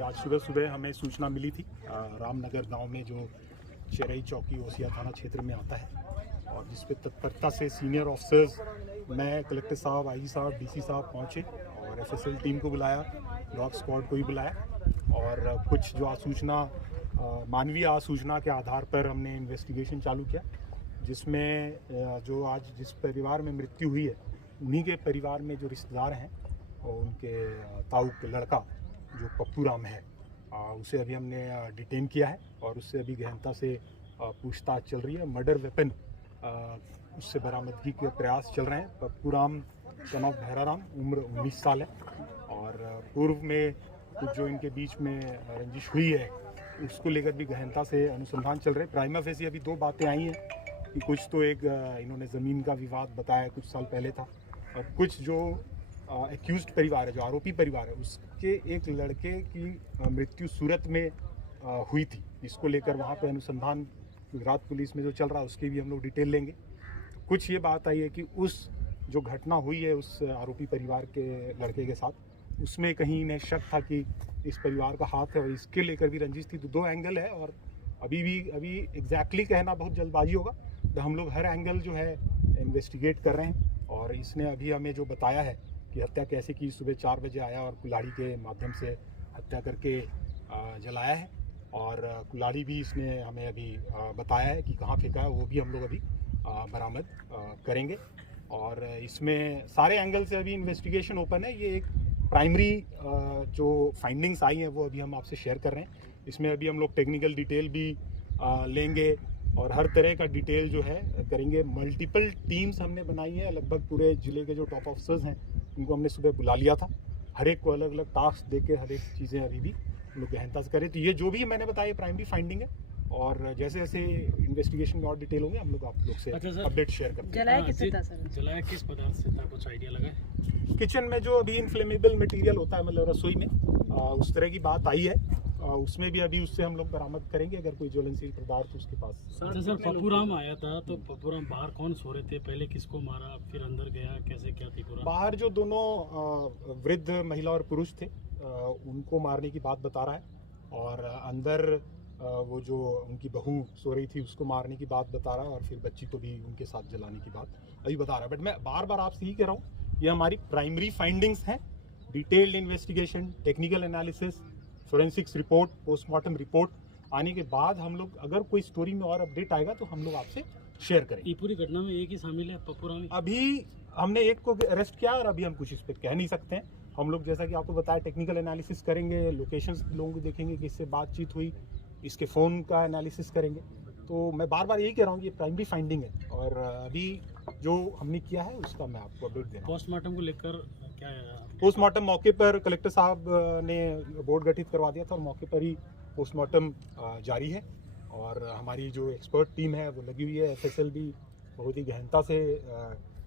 आज सुबह सुबह हमें सूचना मिली थी रामनगर गांव में जो चेरई चौकी ओसिया थाना क्षेत्र में आता है और जिस पे तत्परता से सीनियर ऑफिसर्स, मैं, कलेक्टर साहब, आईजी साहब, डीसी साहब पहुंचे और एफएसएल टीम को बुलाया, डॉग स्क्वाड को भी बुलाया और कुछ जो आसूचना मानवीय आसूचना के आधार पर हमने इन्वेस्टिगेशन चालू किया, जिसमें जो आज जिस परिवार में मृत्यु हुई है उन्हीं के परिवार में जो रिश्तेदार हैं और उनके ताऊ के लड़का जो पप्पू राम है, उसे अभी हमने डिटेन किया है और उससे अभी गहनता से पूछताछ चल रही है। मर्डर वेपन उससे बरामदगी के प्रयास चल रहे हैं। पप्पू राम सन ऑफ भैराराम, उम्र 19 साल है और पूर्व में कुछ जो इनके बीच में रंजिश हुई है उसको लेकर भी गहनता से अनुसंधान चल रहे हैं। प्राइमा फेसी अभी दो बातें आई हैं कि कुछ तो एक इन्होंने ज़मीन का विवाद बताया कुछ साल पहले था और कुछ जो एक्यूज्ड परिवार है, जो आरोपी परिवार है, उसके एक लड़के की मृत्यु सूरत में हुई थी। इसको लेकर वहाँ पे अनुसंधान गुजरात पुलिस में जो चल रहा है उसकी भी हम लोग डिटेल लेंगे। कुछ ये बात आई है कि उस जो घटना हुई है उस आरोपी परिवार के लड़के के साथ, उसमें कहीं इन्हें शक था कि इस परिवार का हाथ है और इसके लेकर भी रंजिश थी। तो दो एंगल है और अभी एग्जैक्टली कहना बहुत जल्दबाजी होगा। तो हम लोग हर एंगल जो है इन्वेस्टिगेट कर रहे हैं और इसने अभी हमें जो बताया है कि हत्या कैसे की, सुबह 4 बजे आया और कुल्हाड़ी के माध्यम से हत्या करके जलाया है और कुल्हाड़ी भी इसने हमें अभी बताया है कि कहाँ फेंका है, वो भी हम लोग अभी बरामद करेंगे। और इसमें सारे एंगल से अभी इन्वेस्टिगेशन ओपन है। ये एक प्राइमरी जो फाइंडिंग्स आई हैं वो अभी हम आपसे शेयर कर रहे हैं। इसमें अभी हम लोग टेक्निकल डिटेल भी लेंगे और हर तरह का डिटेल जो है करेंगे। मल्टीपल टीम्स हमने बनाई है, लगभग पूरे ज़िले के जो टॉप ऑफिसर्स हैं उनको हमने सुबह बुला लिया था। हर एक को अलग अलग टास्क दे के हर एक चीज़ें अभी भी हम लोग गहनता से करें। तो ये जो भी मैंने बताया प्राइमरी फाइंडिंग है और जैसे जैसे इन्वेस्टिगेशन में और डिटेल होंगे हम लोग आप लोग से अपडेट शेयर करते हैं। जलाया किससे था सर? जलाया किस पदार्थ से था, कुछ आइडिया लगा है? किचन में जो अभी इनफ्लेमेबल मटेरियल होता है, मतलब रसोई में, उस तरह की बात आई है। उसमें भी अभी उससे हम लोग बरामद करेंगे अगर कोई ज्वलनशील पदार्थ उसके पास। सर पप्पू राम आया था तो पप्पू राम बाहर कौन सो रहे थे, पहले किसको मारा, फिर अंदर गया, कैसे क्या थी पूरा? बाहर जो दोनों वृद्ध महिला और पुरुष थे उनको मारने की बात बता रहा है और अंदर वो जो उनकी बहू सो रही थी उसको मारने की बात बता रहा है और फिर बच्ची को भी उनके साथ जलाने की बात अभी बता रहा है। बट मैं बार बार आपसे ही कह रहा हूँ, ये हमारी प्राइमरी फाइंडिंग्स हैं। Detailed investigation, technical analysis, forensics report, postmortem report आने के बाद हम लोग अगर कोई स्टोरी में और अपडेट आएगा तो हम लोग आपसे शेयर करेंगे। ये पूरी घटना में एक ही शामिल है, पप्पू राम? अभी हमने एक को अरेस्ट किया और अभी हम कुछ इस पर कह नहीं सकते हैं। हम लोग जैसा कि आपको बताया टेक्निकल एनालिसिस करेंगे, लोकेशंस लोगों को देखेंगे कि इससे बातचीत हुई, इसके फ़ोन का एनालिसिस करेंगे। तो मैं बार बार यही कह रहा हूँ कि ये प्राइमरी फाइंडिंग है और अभी जो हमने किया है उसका मैं आपको अपडेट दे रहा हूँ। पोस्टमार्टम को लेकर क्या है? पोस्टमार्टम मौके पर कलेक्टर साहब ने बोर्ड गठित करवा दिया था और मौके पर ही पोस्टमार्टम जारी है और हमारी जो एक्सपर्ट टीम है वो लगी हुई है। एफएसएल भी बहुत ही गहनता से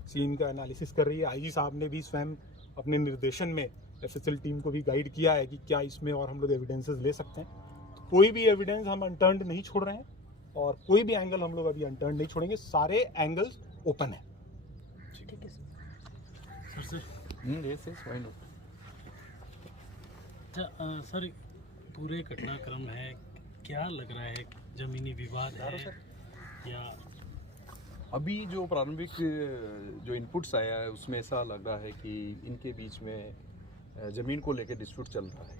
सीन का एनालिसिस कर रही है। आईजी साहब ने भी स्वयं अपने निर्देशन में एफएसएल टीम को भी गाइड किया है कि क्या इसमें और हम लोग एविडेंसेस ले सकते हैं। तो कोई भी एविडेंस हम अनटर्न्ड नहीं छोड़ रहे हैं और कोई भी एंगल हम लोग अभी अनटर्न्ड नहीं छोड़ेंगे। सारे एंगल्स ओपन है। ठीक है सर। अच्छा सर, पूरे घटनाक्रम है, क्या लग रहा है, जमीनी विवाद है या? अभी जो प्रारंभिक जो इनपुट्स आया है उसमें ऐसा लग रहा है कि इनके बीच में ज़मीन को लेकर डिस्प्यूट चल रहा है।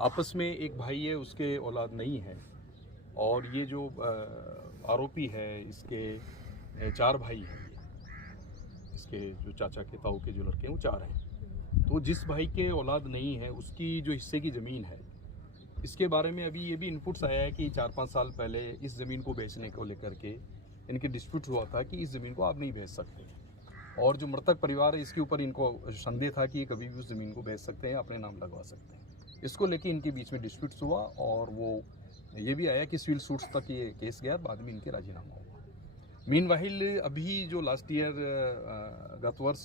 आपस में एक भाई है, उसके औलाद नहीं है और ये जो आरोपी है इसके 4 भाई हैं। इसके जो चाचा के ताऊ के जो लड़के हैं वो 4 हैं। तो जिस भाई के औलाद नहीं है उसकी जो हिस्से की ज़मीन है, इसके बारे में अभी ये भी इनपुट्स आया है कि 4-5 साल पहले इस ज़मीन को बेचने को लेकर के इनके डिस्प्यूट हुआ था कि इस ज़मीन को आप नहीं बेच सकते और जो मृतक परिवार है इसके ऊपर इनको संदेह था कि ये कभी भी उस ज़मीन को बेच सकते हैं, अपने नाम लगवा सकते हैं। इसको लेके इनके बीच में डिस्प्यूट्स हुआ और वो ये भी आया कि सिविल सूट्स तक ये केस गया, बाद में इनके राजीनामा हुआ। मीनवाइल अभी जो लास्ट ईयर गत वर्ष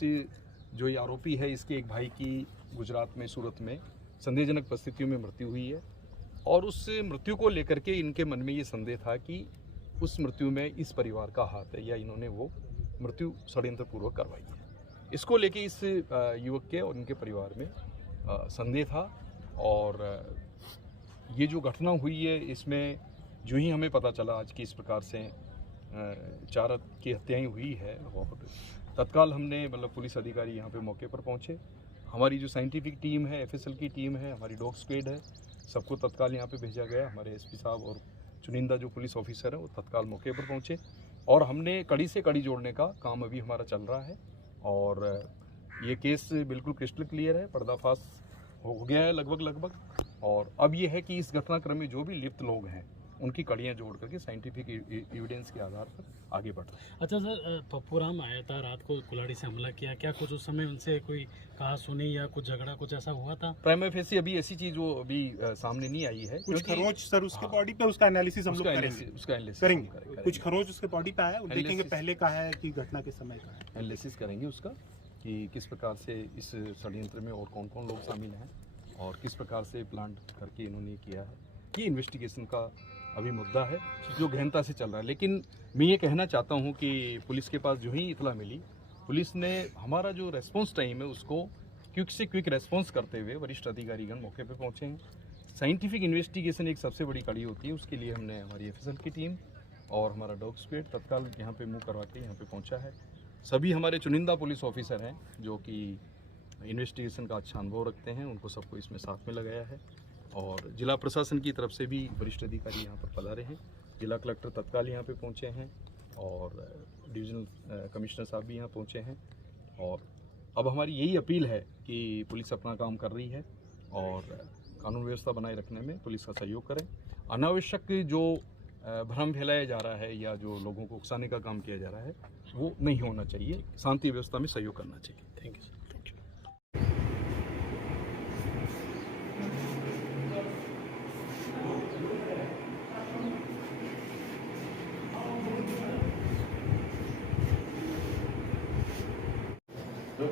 जो ये आरोपी है इसके एक भाई की गुजरात में सूरत में संदेहजनक परिस्थितियों में मृत्यु हुई है और उस मृत्यु को लेकर के इनके मन में ये संदेह था कि उस मृत्यु में इस परिवार का हाथ है या इन्होंने वो मृत्यु षड्यंत्रपूर्वक करवाई है। इसको लेके इस युवक के और उनके परिवार में संदेह था और ये जो घटना हुई है इसमें जो ही हमें पता चला आज की इस प्रकार से 4 की हत्याएं हुई है और तत्काल हमने मतलब पुलिस अधिकारी यहाँ पे मौके पर पहुँचे। हमारी जो साइंटिफिक टीम है, एफएसएल की टीम है, हमारी डॉग स्क्वाड है, सबको तत्काल यहाँ पे भेजा गया। हमारे एसपी साहब और चुनिंदा जो पुलिस ऑफिसर हैं वो तत्काल मौके पर पहुँचे और हमने कड़ी से कड़ी जोड़ने का काम अभी हमारा चल रहा है और ये केस बिल्कुल क्रिस्टल क्लियर है, पर्दाफाश हो गया है लगभग। और अब ये है कि इस घटनाक्रम में जो भी लिप्त लोग हैं उनकी कड़ियाँ जोड़ करके साइंटिफिक एविडेंस के आधार पर आगे बढ़ रहे हैं। अच्छा सर, पप्पूराम आया था रात को, कुल्हाड़ी से हमला किया, क्या कुछ उस समय उनसे कोई कहा सुनी या कुछ झगड़ा कुछ ऐसा हुआ था? प्राइमा फेसी अभी ऐसी चीज वो अभी सामने नहीं आई है। कुछ क्योंकि- खरोंच सर उसके हाँ। बॉडी पे उसका एनालिसिस हम लोग उसका करेंगे एनालिसिस करेंगे कुछ खरोंच उसके बॉडी पे आया, वो देखेंगे Analysis- पहले का है कि घटना के समय का है। एनालिसिस करेंगे उसका कि किस प्रकार से इस षड्यंत्र में और कौन कौन लोग शामिल हैं और किस प्रकार से प्लान करके इन्होंने किया है। ये इन्वेस्टिगेशन का अभी मुद्दा है जो गहनता से चल रहा है। लेकिन मैं ये कहना चाहता हूँ कि पुलिस के पास जो ही इतला मिली, पुलिस ने हमारा जो रेस्पॉन्स टाइम है उसको क्विक से क्विक रेस्पॉन्स करते हुए वरिष्ठ अधिकारीगण मौके पे पहुँचे हैं। साइंटिफिक इन्वेस्टिगेशन एक सबसे बड़ी कड़ी होती है, उसके लिए हमने हमारी एफएसएल की टीम और हमारा डॉग स्क्वाड तत्काल यहाँ पे मूव करवा के यहाँ पे पहुँचा है। सभी हमारे चुनिंदा पुलिस ऑफिसर हैं जो कि इन्वेस्टिगेशन का अच्छा अनुभव रखते हैं, उनको सबको इसमें साथ में लगाया है और जिला प्रशासन की तरफ से भी वरिष्ठ अधिकारी यहाँ पर पधारे हैं। जिला कलेक्टर तत्काल यहाँ पे पहुँचे हैं और डिविजनल कमिश्नर साहब भी यहाँ पहुँचे हैं और अब हमारी यही अपील है कि पुलिस अपना काम कर रही है और कानून व्यवस्था बनाए रखने में पुलिस का सहयोग करें। अनावश्यक जो भ्रम फैलाया जा रहा है या जो लोगों को उकसाने का काम किया जा रहा है वो नहीं होना चाहिए, शांति व्यवस्था में सहयोग करना चाहिए। Thank you sir. Look,